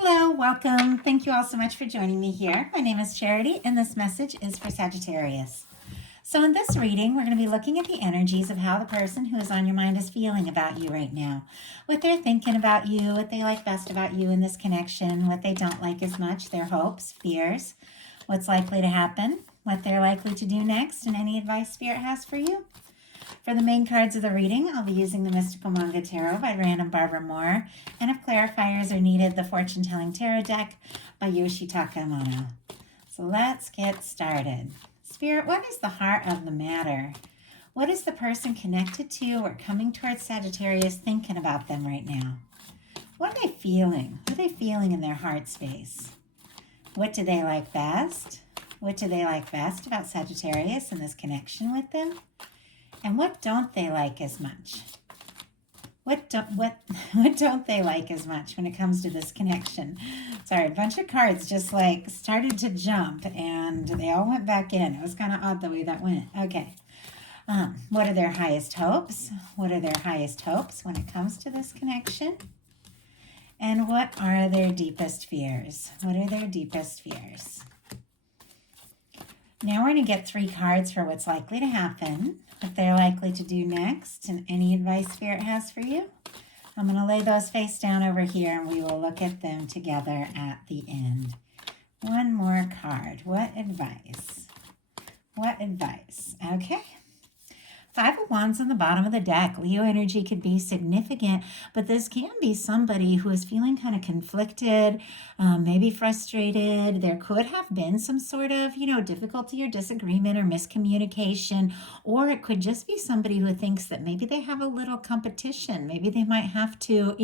Hello, welcome. Thank you all so much for joining me here. My name is Charity, and this message is for Sagittarius. So, in this reading, we're going to be looking at the energies of how the person who is on your mind is feeling about you right now. What they're thinking about you, what they like best about you in this connection, what they don't like as much, their hopes, fears, what's likely to happen, what they're likely to do next, and any advice Spirit has for you. For the main cards of the reading, I'll be using the Mystical Manga Tarot by Random Barbara Moore, and if clarifiers are needed, the Fortune Telling Tarot deck by Yoshitaka Amano. So let's get started. Spirit, what is the heart of the matter? What is the person connected to or coming towards Sagittarius thinking about them right now? What are they feeling? What are they feeling in their heart space? What do they like best? What do they like best about Sagittarius and this connection with them? And what don't they like as much? What don't they like as much when it comes to this connection? Sorry, a bunch of cards just like started to jump and they all went back in. It was kind of odd the way that went. Okay. What are their highest hopes? What are their highest hopes when it comes to this connection? And what are their deepest fears? What are their deepest fears? Now we're going to get 3 cards for what's likely to happen, what they're likely to do next, and any advice Spirit has for you. I'm going to lay those face down over here, and we will look at them together at the end. One more card. What advice? What advice? Okay. 5 of Wands on the bottom of the deck. Leo energy could be significant, but this can be somebody who is feeling kind of conflicted, maybe frustrated. There could have been some sort of, difficulty or disagreement or miscommunication, or it could just be somebody who thinks that maybe they have a little competition. Maybe they might have to,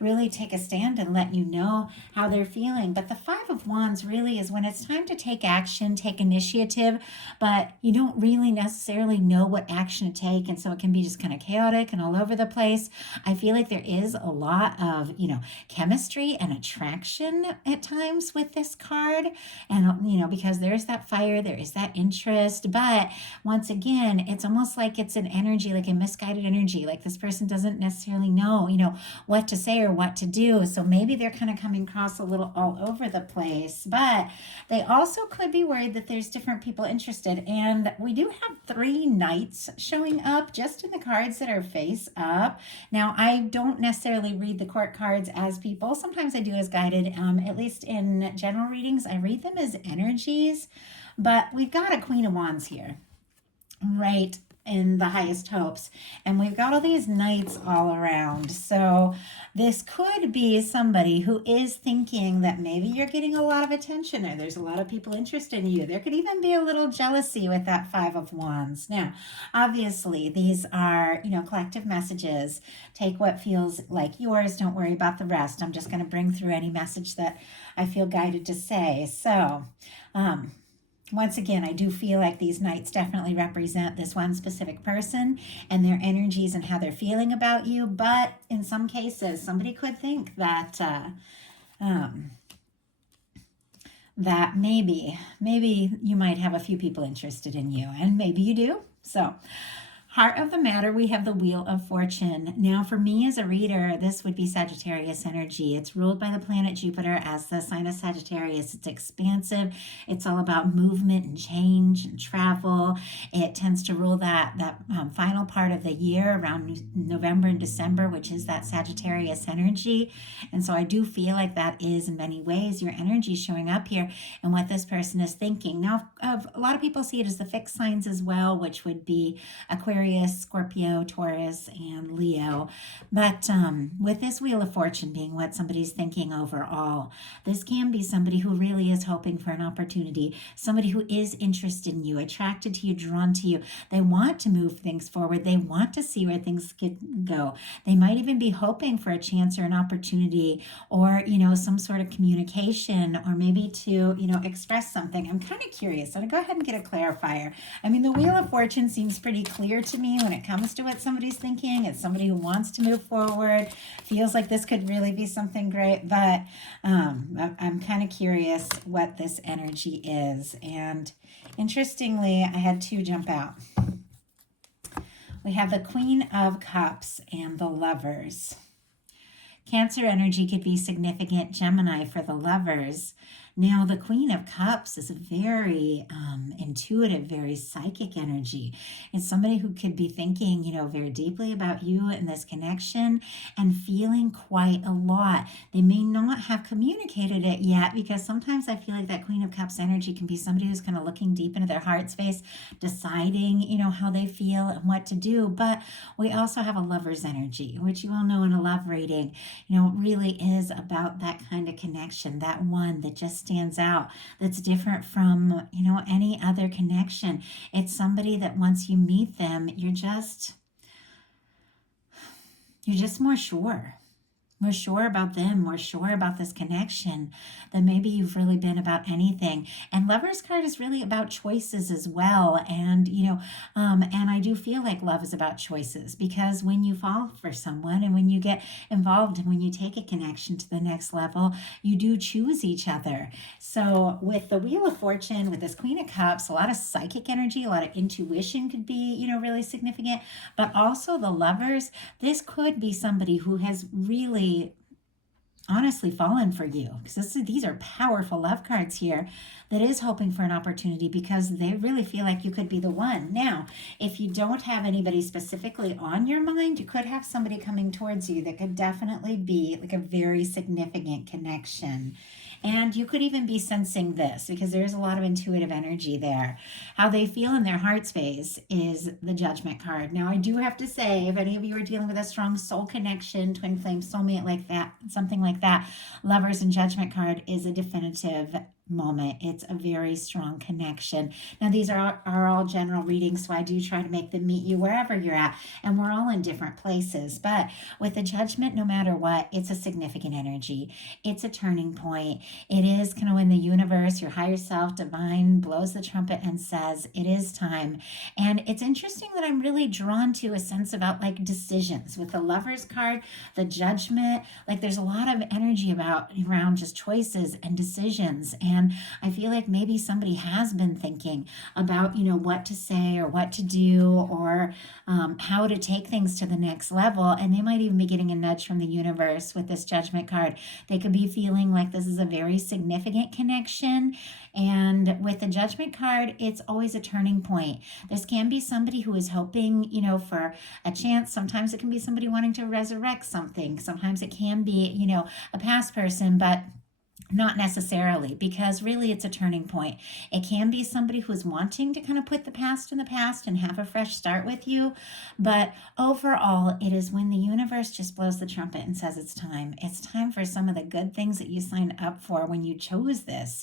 really take a stand and let you know how they're feeling. But the 5 of Wands really is when it's time to take action, take initiative, but you don't really necessarily know what action to take, and so it can be just kind of chaotic and all over the place. I feel like there is a lot of chemistry and attraction at times with this card, and because there's that fire, there is that interest, but once again it's almost like it's an energy, like a misguided energy, like this person doesn't necessarily know what to say or what to do, so maybe they're kind of coming across a little all over the place, but they also could be worried that there's different people interested. And we do have 3 knights showing up just in the cards that are face up. Now, I don't necessarily read the court cards as people. Sometimes I do as guided. At least in general readings, I read them as energies. But we've got a Queen of Wands here, right in the highest hopes, and we've got all these knights all around. So this could be somebody who is thinking that maybe you're getting a lot of attention or there's a lot of people interested in you. There could even be a little jealousy with that 5 of Wands. Now, obviously, these are, collective messages. Take what feels like yours. Don't worry about the rest. I'm just going to bring through any message that I feel guided to say. So, once again, I do feel like these knights definitely represent this one specific person and their energies and how they're feeling about you. But in some cases, somebody could think that that maybe you might have a few people interested in you, and maybe you do. So, heart of the matter, we have the Wheel of Fortune. Now, for me as a reader, this would be Sagittarius energy. It's ruled by the planet Jupiter as the sign of Sagittarius. It's expansive. It's all about movement and change and travel. It tends to rule that final part of the year around November and December, which is that Sagittarius energy. And so I do feel like that is in many ways your energy showing up here and what this person is thinking. Now, a lot of people see it as the fixed signs as well, which would be Aquarius, Scorpio, Taurus, and Leo. But with this Wheel of Fortune being what somebody's thinking overall, this can be somebody who really is hoping for an opportunity, somebody who is interested in you, attracted to you, drawn to you. They want to move things forward. They want to see where things could go. They might even be hoping for a chance or an opportunity or, some sort of communication or maybe to, express something. I'm kind of curious. So I'm going to go ahead and get a clarifier. I mean, the Wheel of Fortune seems pretty clear to me when it comes to what somebody's thinking. It's somebody who wants to move forward, feels like this could really be something great, but I'm kind of curious what this energy is. And interestingly, I had 2 jump out. We have the Queen of Cups and the Lovers. Cancer energy could be significant. Gemini for the lovers. Now, the Queen of Cups is a very intuitive, very psychic energy. It's somebody who could be thinking, very deeply about you and this connection and feeling quite a lot. They may not have communicated it yet, because sometimes I feel like that Queen of Cups energy can be somebody who's kind of looking deep into their heart space, deciding, how they feel and what to do. But we also have a lover's energy, which you all know in a love reading, really is about that kind of connection, that one that just stands out, that's different from, any other connection. It's somebody that once you meet them, you're just more sure. More sure about them, more sure about this connection than maybe you've really been about anything. And Lover's card is really about choices as well. And, and I do feel like love is about choices, because when you fall for someone and when you get involved and when you take a connection to the next level, you do choose each other. So with the Wheel of Fortune, with this Queen of Cups, a lot of psychic energy, a lot of intuition could be, really significant. But also the lovers, this could be somebody who has really honestly fallen for you, because these are powerful love cards here, that is hoping for an opportunity because they really feel like you could be the one. Now, if you don't have anybody specifically on your mind, you could have somebody coming towards you that could definitely be like a very significant connection. And you could even be sensing this, because there's a lot of intuitive energy there. How they feel in their heart space is the Judgment card. Now, I do have to say, if any of you are dealing with a strong soul connection, twin flame, soulmate, like that, something like that, Lovers and Judgment card is a definitive moment. It's a very strong connection. Now, these are all general readings, so I do try to make them meet you wherever you're at, and we're all in different places. But with the Judgment, no matter what, it's a significant energy. It's a turning point. It is kind of when the universe, your higher self, divine, blows the trumpet and says, it is time. And it's interesting that I'm really drawn to a sense about like decisions. With the Lovers card, the Judgment, like there's a lot of energy around just choices and decisions. And I feel like maybe somebody has been thinking about, what to say or what to do, or how to take things to the next level. And they might even be getting a nudge from the universe with this Judgment card. They could be feeling like this is a very significant connection. And with the Judgment card, it's always a turning point. This can be somebody who is hoping, for a chance. Sometimes it can be somebody wanting to resurrect something. Sometimes it can be, a past person, but not necessarily, because really it's a turning point. It can be somebody who's wanting to kind of put the past in the past and have a fresh start with you. But overall, it is when the universe just blows the trumpet and says it's time. It's time for some of the good things that you signed up for when you chose this,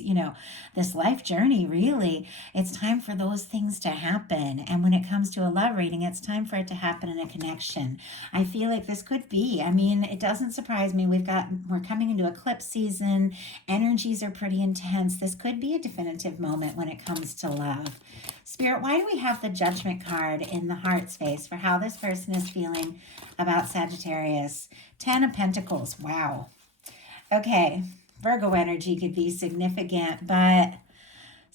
this life journey, really. It's time for those things to happen. And when it comes to a love reading, it's time for it to happen in a connection. I feel like this could be, it doesn't surprise me. We're coming into eclipse season. Energies are pretty intense. This could be a definitive moment when it comes to love. Spirit, why do we have the Judgment card in the heart space for how this person is feeling about Sagittarius? 10 of Pentacles. Wow. Okay. Virgo energy could be significant, but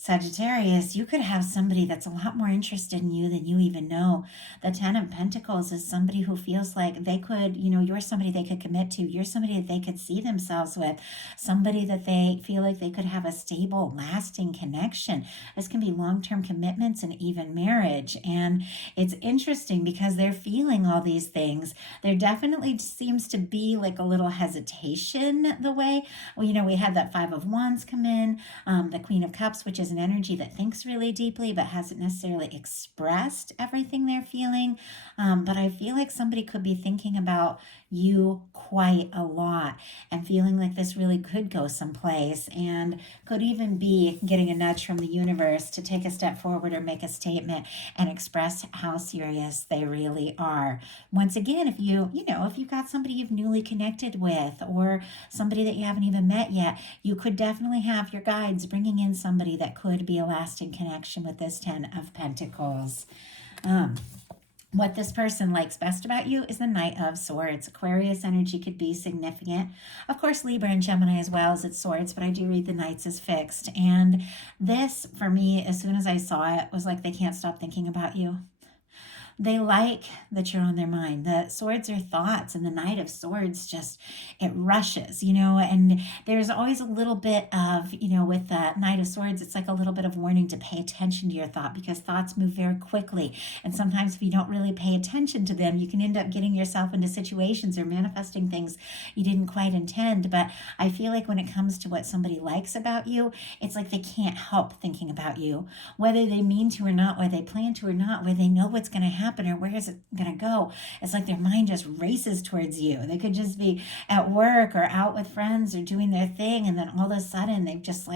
Sagittarius, you could have somebody that's a lot more interested in you than you even know. The 10 of Pentacles is somebody who feels like they could, you're somebody they could commit to. You're somebody that they could see themselves with. Somebody that they feel like they could have a stable, lasting connection. This can be long-term commitments and even marriage. And it's interesting because they're feeling all these things. There definitely seems to be like a little hesitation the way, we had that 5 of Wands come in, the Queen of Cups, which is an energy that thinks really deeply but hasn't necessarily expressed everything they're feeling. But I feel like somebody could be thinking about you quite a lot and feeling like this really could go someplace, and could even be getting a nudge from the universe to take a step forward or make a statement and express how serious they really are. Once again, if you've got somebody you've newly connected with, or somebody that you haven't even met yet, you could definitely have your guides bringing in somebody that could be a lasting connection with this 10 of Pentacles. What this person likes best about you is the Knight of Swords. Aquarius energy could be significant. Of course, Libra and Gemini as well as its swords, but I do read the Knights as fixed. And this, for me, as soon as I saw it, was like they can't stop thinking about you. They like that you're on their mind. The swords are thoughts, and the Knight of Swords just, it rushes, and there's always a little bit of, with the Knight of Swords, it's like a little bit of warning to pay attention to your thought, because thoughts move very quickly. And sometimes if you don't really pay attention to them, you can end up getting yourself into situations or manifesting things you didn't quite intend. But I feel like when it comes to what somebody likes about you, it's like they can't help thinking about you, whether they mean to or not, whether they plan to or not, whether they know what's going to happen or where is it going to go. It's like their mind just races towards you. They could just be at work or out with friends or doing their thing, and then all of a sudden they're just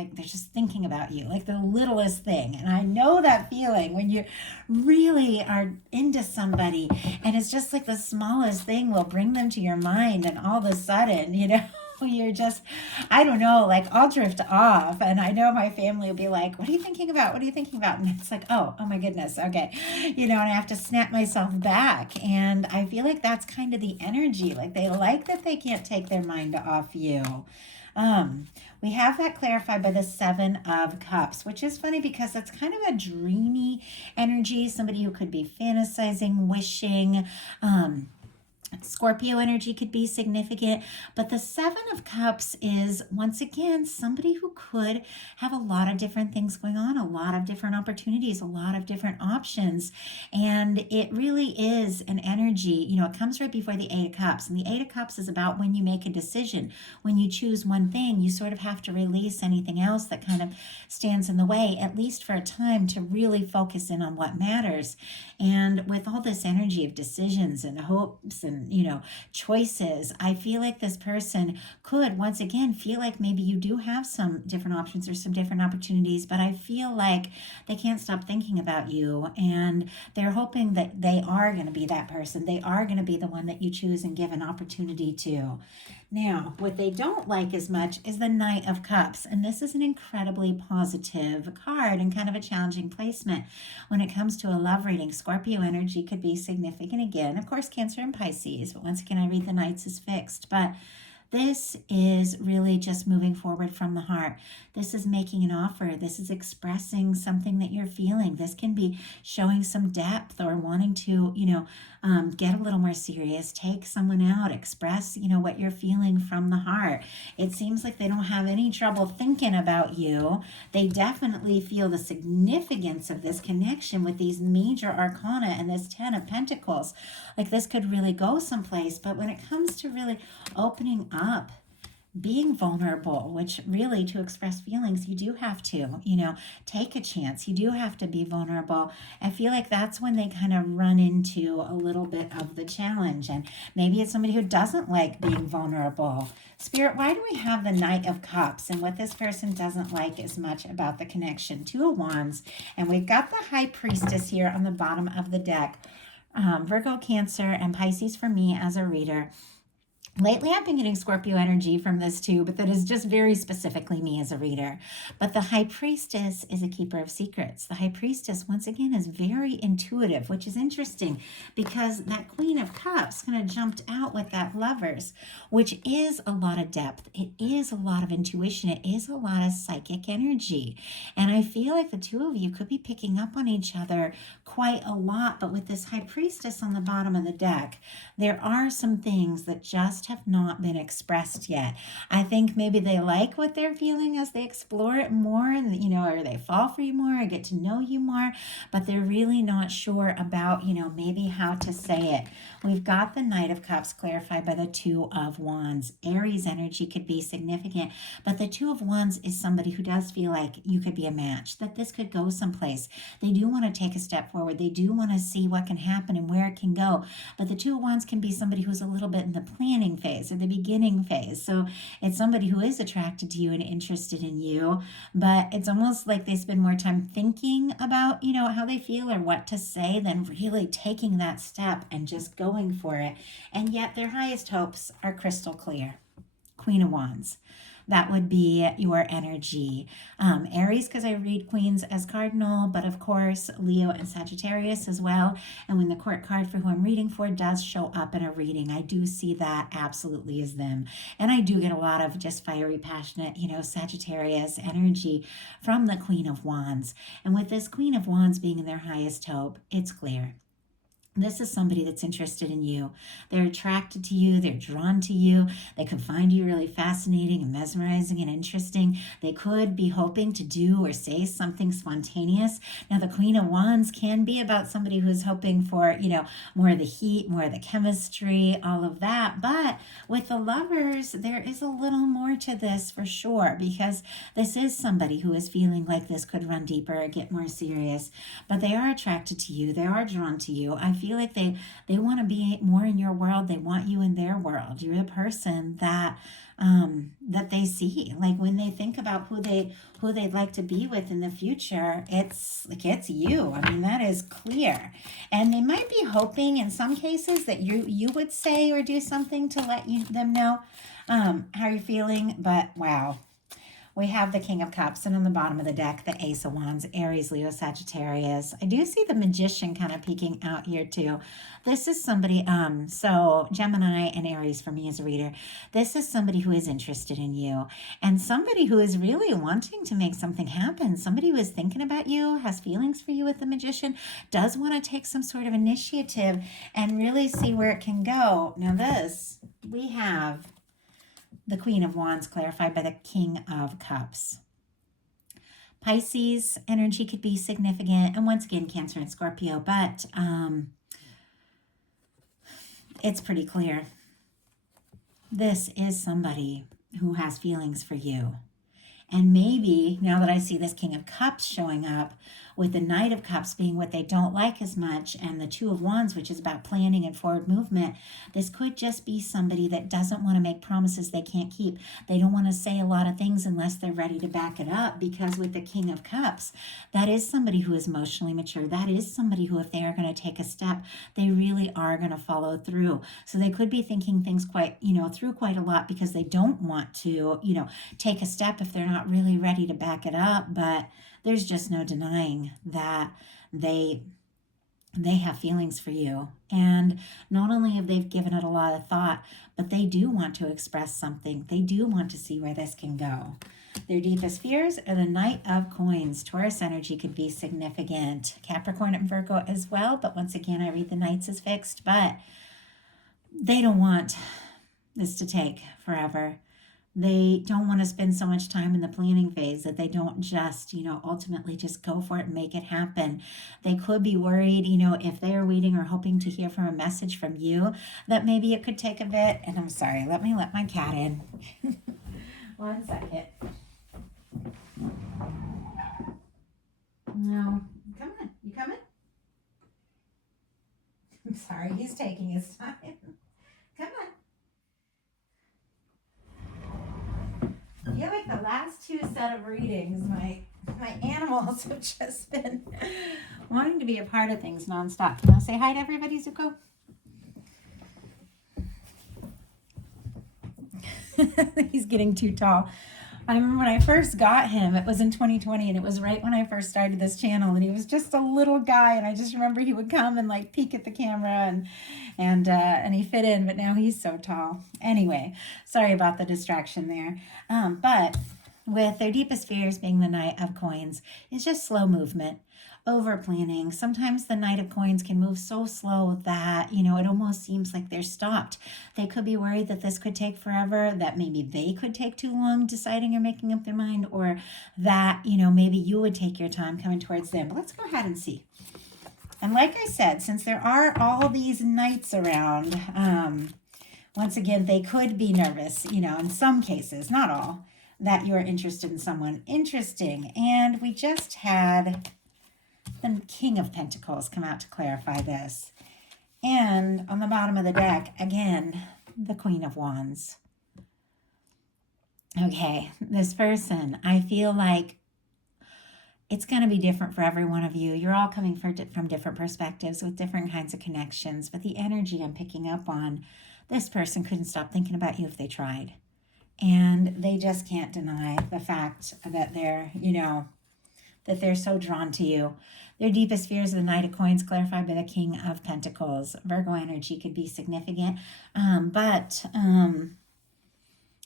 thinking about you, like the littlest thing. And I know that feeling when you really are into somebody, and it's just like the smallest thing will bring them to your mind, and all of a sudden, you're just, I don't know, like I'll drift off, and I know my family will be like, what are you thinking about? What are you thinking about? And it's like, oh my goodness. Okay. And I have to snap myself back. And I feel like that's kind of the energy. Like they like that they can't take their mind off you. We have that clarified by the Seven of Cups, which is funny because it's kind of a dreamy energy. Somebody who could be fantasizing, wishing, Scorpio energy could be significant, but the Seven of Cups is, once again, somebody who could have a lot of different things going on, a lot of different opportunities, a lot of different options. And it really is an energy, it comes right before the Eight of Cups. And the Eight of Cups is about when you make a decision. When you choose one thing, you sort of have to release anything else that kind of stands in the way, at least for a time, to really focus in on what matters. And with all this energy of decisions and hopes and choices, I feel like this person could once again feel like maybe you do have some different options or some different opportunities, but I feel like they can't stop thinking about you, and they're hoping that they are going to be that person. They are going to be the one that you choose and give an opportunity to. Now, what they don't like as much is the Knight of Cups, and this is an incredibly positive card and kind of a challenging placement when it comes to a love reading. Scorpio energy could be significant again. Of course, Cancer and Pisces, but once again, I read the Knights as fixed. But this is really just moving forward from the heart. This is making an offer. This is expressing something that you're feeling. This can be showing some depth or wanting to, get a little more serious, take someone out, express, what you're feeling from the heart. It seems like they don't have any trouble thinking about you. They definitely feel the significance of this connection with these major arcana and this 10 of Pentacles. Like this could really go someplace, but when it comes to really opening up, being vulnerable, which really to express feelings, you do have to, take a chance. You do have to be vulnerable. I feel like that's when they kind of run into a little bit of the challenge. And maybe it's somebody who doesn't like being vulnerable. Spirit, why do we have the Knight of Cups and what this person doesn't like as much about the connection? Two of Wands. And we've got the High Priestess here on the bottom of the deck. Virgo, Cancer, and Pisces for me as a reader. Lately, I've been getting Scorpio energy from this too, but that is just very specifically me as a reader. But the High Priestess is a keeper of secrets. The High Priestess, once again, is very intuitive, which is interesting because that Queen of Cups kind of jumped out with that Lovers, which is a lot of depth. It is a lot of intuition. It is a lot of psychic energy. And I feel like the two of you could be picking up on each other quite a lot. But with this High Priestess on the bottom of the deck, there are some things that just have not been expressed yet. I think maybe they like what they're feeling as they explore it more, and or they fall for you more or get to know you more, but they're really not sure about, maybe how to say it. We've got the Knight of Cups clarified by the Two of Wands. Aries energy could be significant, but the Two of Wands is somebody who does feel like you could be a match, that this could go someplace. They do want to take a step forward. They do want to see what can happen and where it can go. But the Two of Wands can be somebody who's a little bit in the planning phase or the beginning phase. So it's somebody who is attracted to you and interested in you, but it's almost like they spend more time thinking about, how they feel or what to say than really taking that step and just going for it. And yet their highest hopes are crystal clear. Queen of Wands. That would be your energy. Aries, because I read Queens as cardinal, but of course, Leo and Sagittarius as well. And when the court card for who I'm reading for does show up in a reading, I do see that absolutely as them. And I do get a lot of just fiery, passionate, Sagittarius energy from the Queen of Wands. And with this Queen of Wands being in their highest hope, it's clear. This is somebody that's interested in you. They're attracted to you. They're drawn to you. They could find you really fascinating and mesmerizing and interesting. They could be hoping to do or say something spontaneous. Now, the Queen of Wands can be about somebody who's hoping for, more of the heat, more of the chemistry, all of that. But with the Lovers, there is a little more to this for sure, because this is somebody who is feeling like this could run deeper or get more serious. But they are attracted to you. They are drawn to you. I feel like they want to be more in your world. They want you in their world. You're the person that they see. Like when they think about who they'd like to be with in the future, it's you. I mean, that is clear. And they might be hoping in some cases that you would say or do something to let them know how you're feeling. But wow. We have the King of Cups, and on the bottom of the deck, the Ace of Wands, Aries, Leo, Sagittarius. I do see the Magician kind of peeking out here too. This is somebody, so Gemini and Aries for me as a reader, this is somebody who is interested in you and somebody who is really wanting to make something happen. Somebody who is thinking about you, has feelings for you with the Magician, does want to take some sort of initiative and really see where it can go. Now this, we have the Queen of Wands clarified by the King of Cups. Pisces energy could be significant, and once again, Cancer and Scorpio, but it's pretty clear. This is somebody who has feelings for you. And maybe now that I see this King of Cups showing up with the Knight of Cups being what they don't like as much, and the Two of Wands, which is about planning and forward movement, this could just be somebody that doesn't want to make promises they can't keep. They don't want to say a lot of things unless they're ready to back it up, because with the King of Cups, that is somebody who is emotionally mature. That is somebody who, if they are going to take a step, they really are going to follow through. So they could be thinking things through quite a lot, because they don't want to, take a step if they're not really ready to back it up. But there's just no denying that they have feelings for you. And not only have they given it a lot of thought, but they do want to express something. They do want to see where this can go. Their deepest fears are the Knight of Coins. Taurus energy could be significant. Capricorn and Virgo as well. But once again, I read the Knights as fixed. But they don't want this to take forever. They don't want to spend so much time in the planning phase that they don't just, ultimately just go for it and make it happen. They could be worried, if they are waiting or hoping to hear from a message from you, that maybe it could take a bit. And I'm sorry, let me let my cat in. 1 second. No, come on. You coming? I'm sorry, he's taking his time. Come on. I feel like the last two set of readings, my animals have just been wanting to be a part of things nonstop. Can I say hi to everybody, Zuko? He's getting too tall. I remember when I first got him, it was in 2020, and it was right when I first started this channel, and he was just a little guy, and I just remember he would come and like peek at the camera, and he fit in, but now he's so tall. Anyway, sorry about the distraction there. But with their deepest fears being the Knight of Coins, it's just slow movement. Over planning. Sometimes the Knight of Coins can move so slow that, it almost seems like they're stopped. They could be worried that this could take forever, that maybe they could take too long deciding or making up their mind, or that, maybe you would take your time coming towards them. But let's go ahead and see. And like I said, since there are all these knights around, once again, they could be nervous, in some cases, not all, that you're interested in someone interesting. And we just had the King of Pentacles come out to clarify this. And on the bottom of the deck, again, the Queen of Wands. Okay, this person, I feel like it's going to be different for every one of you. You're all coming from different perspectives with different kinds of connections. But the energy I'm picking up on, this person couldn't stop thinking about you if they tried. And they just can't deny the fact that they're, that they're so drawn to you. Their deepest fears of the Knight of Coins clarified by the King of Pentacles. Virgo energy could be significant, but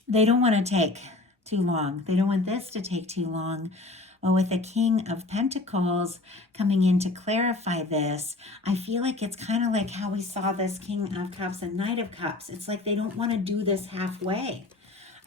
they don't want to take too long. They don't want this to take too long, Well, with the King of Pentacles coming in to clarify this, I feel like it's kind of like how we saw this King of Cups and Knight of Cups. It's like they don't want to do this halfway.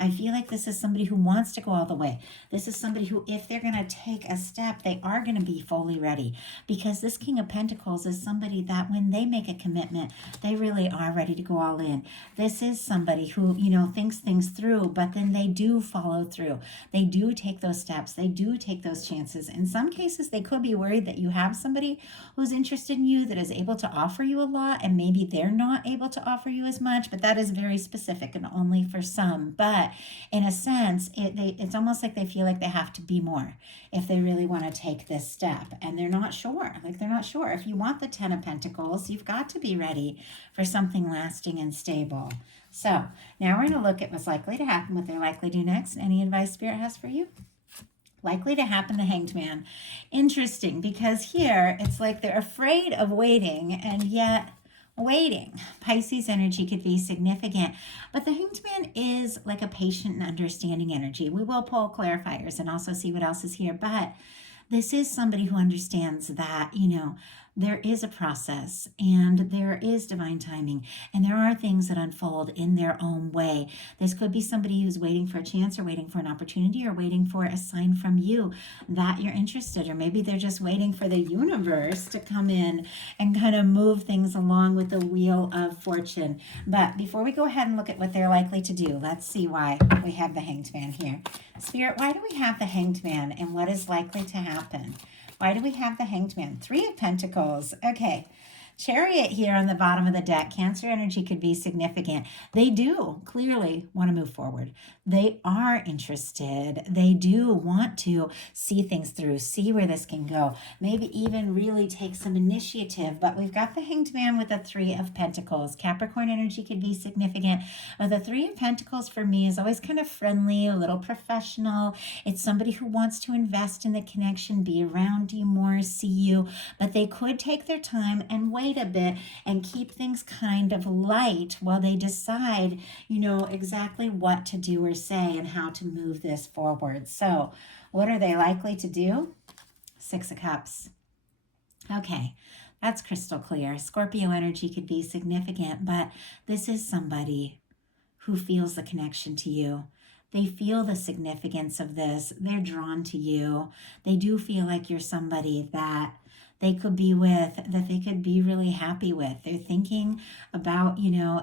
I feel like this is somebody who wants to go all the way. This is somebody who, if they're going to take a step, they are going to be fully ready, because this King of Pentacles is somebody that when they make a commitment, they really are ready to go all in. This is somebody who, thinks things through, but then they do follow through. They do take those steps. They do take those chances. In some cases, they could be worried that you have somebody who's interested in you, that is able to offer you a lot, and maybe they're not able to offer you as much, but that is very specific and only for some. But in a sense, it's almost like they feel like they have to be more if they really want to take this step. And they're not sure. If you want the Ten of Pentacles, you've got to be ready for something lasting and stable. So now we're going to look at what's likely to happen, what they're likely to do next. Any advice Spirit has for you? Likely to happen, the Hanged Man. Interesting, because here it's like they're afraid of waiting, and yet waiting. Pisces energy could be significant, but the Hanged Man is like a patient and understanding energy. We will pull clarifiers and also see what else is here, but this is somebody who understands that, there is a process and there is divine timing, and there are things that unfold in their own way. This could be somebody who's waiting for a chance, or waiting for an opportunity, or waiting for a sign from you that you're interested, or maybe they're just waiting for the universe to come in and kind of move things along with the wheel of fortune. But before we go ahead and look at what they're likely to do, let's see why we have the Hanged Man here. Spirit, why do we have the Hanged Man, and what is likely to happen? Why do we have the Hanged Man? Three of Pentacles. Okay. Chariot here on the bottom of the deck. Cancer energy could be significant. They do clearly want to move forward. They are interested. They do want to see things through, see where this can go, maybe even really take some initiative. But we've got the Hanged Man with the Three of Pentacles. Capricorn energy could be significant. The Three of Pentacles for me is always kind of friendly, a little professional. It's somebody who wants to invest in the connection, be around you more, see you, but they could take their time and wait a bit and keep things kind of light while they decide, exactly what to do or say and how to move this forward. So what are they likely to do? Six of Cups. Okay, that's crystal clear. Scorpio energy could be significant, but this is somebody who feels the connection to you. They feel the significance of this. They're drawn to you. They do feel like you're somebody that they could be with, that they could be really happy with. They're thinking about,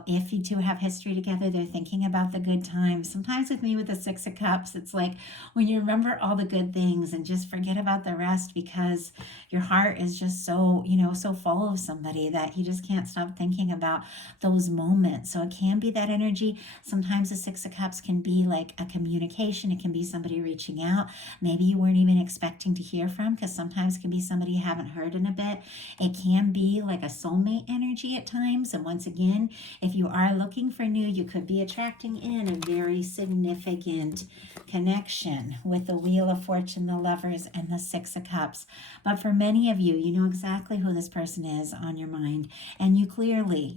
if you two have history together, they're thinking about the good times. Sometimes with me with the Six of Cups, it's like when you remember all the good things and just forget about the rest, because your heart is just so, so full of somebody that you just can't stop thinking about those moments. So it can be that energy. Sometimes the Six of Cups can be like a communication. It can be somebody reaching out. Maybe you weren't even expecting to hear from, because sometimes it can be somebody you haven't heard in a bit. It can be like a soulmate energy at times. And once again, if you are looking for new, you could be attracting in a very significant connection with the Wheel of Fortune, the Lovers, and the Six of Cups. But for many of you, you know exactly who this person is on your mind, and you clearly,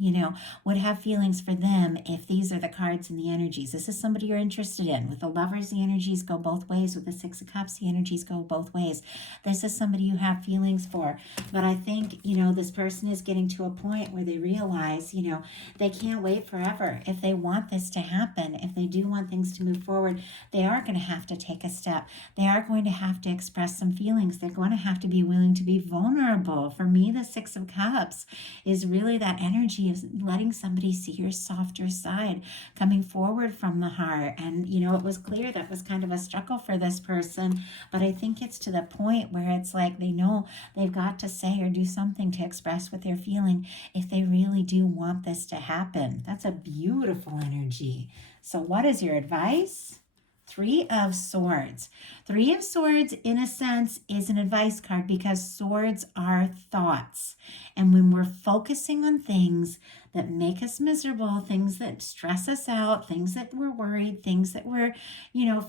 would have feelings for them if these are the cards and the energies. This is somebody you're interested in. With the Lovers, the energies go both ways. With the Six of Cups, the energies go both ways. This is somebody you have feelings for. But I think, this person is getting to a point where they realize, they can't wait forever. If they want this to happen, if they do want things to move forward, they are going to have to take a step. They are going to have to express some feelings. They're going to have to be willing to be vulnerable. For me, the Six of Cups is really that energy of letting somebody see your softer side, coming forward from the heart. And, it was clear that was kind of a struggle for this person, but I think it's to the point where it's like they know they've got to say or do something to express what they're feeling if they really do want this to happen. That's a beautiful energy. So what is your advice? Three of Swords. Three of Swords, in a sense, is an advice card because swords are thoughts. And when we're focusing on things that make us miserable, things that stress us out, things that we're worried, things that we're,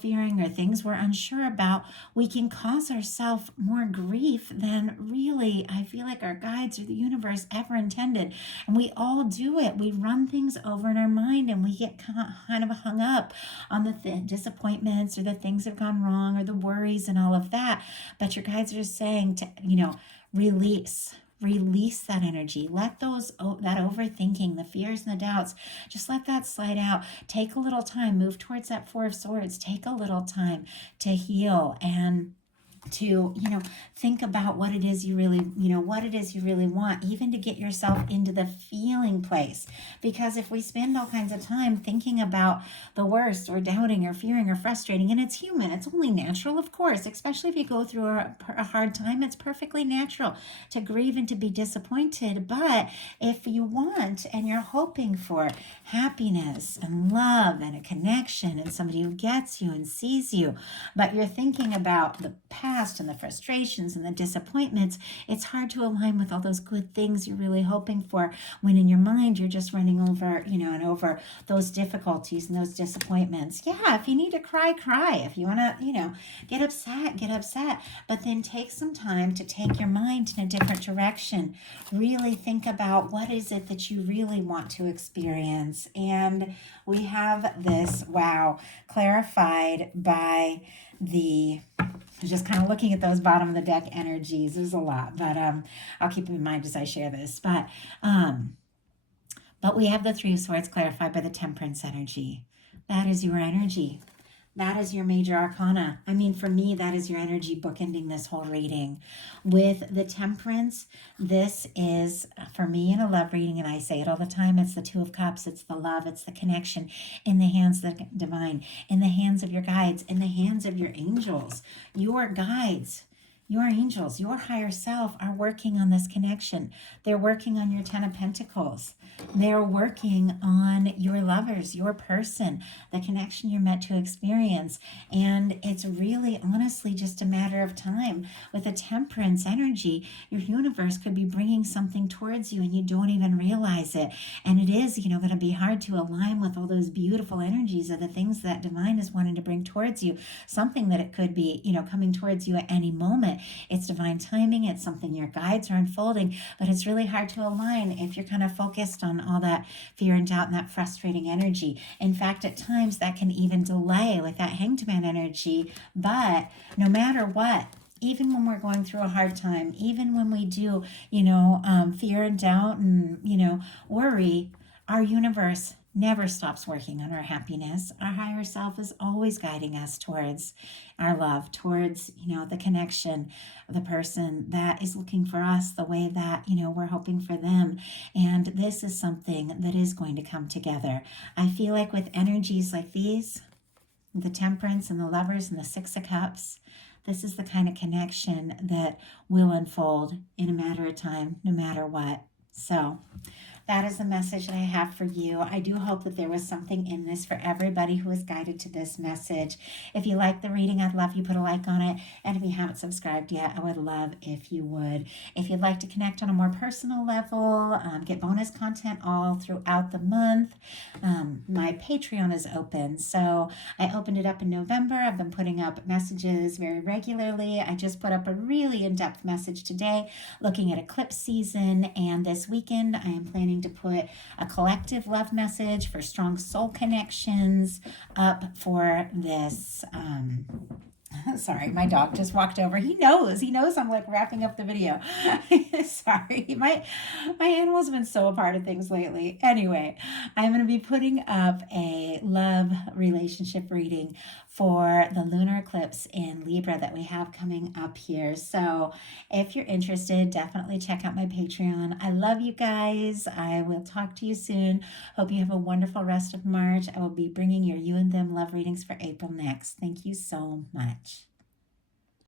fearing, or things we're unsure about, we can cause ourselves more grief than really, I feel like, our guides or the universe ever intended. And we all do it. We run things over in our mind, and we get kind of hung up on the disappointments or the things that have gone wrong or the worries and all of that. But your guides are saying to, release that energy. Let that overthinking, the fears and the doubts, just let that slide out. Take a little time, move towards that Four of Swords. Take a little time to heal and to think about what it is you really want, even to get yourself into the feeling place. Because if we spend all kinds of time thinking about the worst, or doubting, or fearing, or frustrating, and it's human, it's only natural, of course, especially if you go through a hard time, it's perfectly natural to grieve and to be disappointed. But if you want and you're hoping for happiness and love and a connection and somebody who gets you and sees you, but you're thinking about the past and the frustrations and the disappointments, it's hard to align with all those good things you're really hoping for, when in your mind you're just running over, and over those difficulties and those disappointments. Yeah, if you need to cry, cry. If you want to, get upset. But then take some time to take your mind in a different direction. Really think about what is it that you really want to experience. And we have this, clarified by just kind of looking at those bottom of the deck energies. There's a lot, but I'll keep them in mind as I share this. But we have the Three of Swords clarified by the Temperance energy. That is your energy. That is your major arcana. I mean, for me, that is your energy bookending this whole reading. With the Temperance, this is, for me, in a love reading, and I say it all the time, it's the Two of Cups, it's the love, it's the connection in the hands of the divine, in the hands of your guides, in the hands of your angels. Your guides, your angels, your higher self are working on this connection. They're working on your Ten of Pentacles. They're working on your lovers, your person, the connection you're meant to experience. And it's really, honestly, just a matter of time. With a Temperance energy, your universe could be bringing something towards you and you don't even realize it. And it is, going to be hard to align with all those beautiful energies of the things that divine is wanting to bring towards you. Something that it could be, coming towards you at any moment. It's divine timing. It's something your guides are unfolding, but it's really hard to align if you're kind of focused on all that fear and doubt and that frustrating energy. In fact, at times that can even delay with that Hanged Man energy. But no matter what, even when we're going through a hard time, even when we do, fear and doubt and, worry, our universe never stops working on our happiness. Our higher self is always guiding us towards our love, towards, the connection, the person that is looking for us the way that, we're hoping for them. And this is something that is going to come together. I feel like with energies like these, the Temperance and the Lovers and the Six of Cups, this is the kind of connection that will unfold in a matter of time, no matter what. So that is the message that I have for you. I do hope that there was something in this for everybody who was guided to this message. If you like the reading, I'd love you put a like on it. And if you haven't subscribed yet, I would love if you would. If you'd like to connect on a more personal level, get bonus content all throughout the month, my Patreon is open. So I opened it up in November. I've been putting up messages very regularly. I just put up a really in-depth message today looking at eclipse season. And this weekend, I am planning to put a collective love message for strong soul connections up for this. Sorry, my dog just walked over. He knows I'm like wrapping up the video. Sorry, my animal's been so a part of things lately. Anyway, I'm going to be putting up a love relationship reading for the lunar eclipse in Libra that we have coming up here. So if you're interested, definitely check out my Patreon. I love you guys. I will talk to you soon. Hope you have a wonderful rest of March. I will be bringing your You and Them love readings for April next. Thank you so much.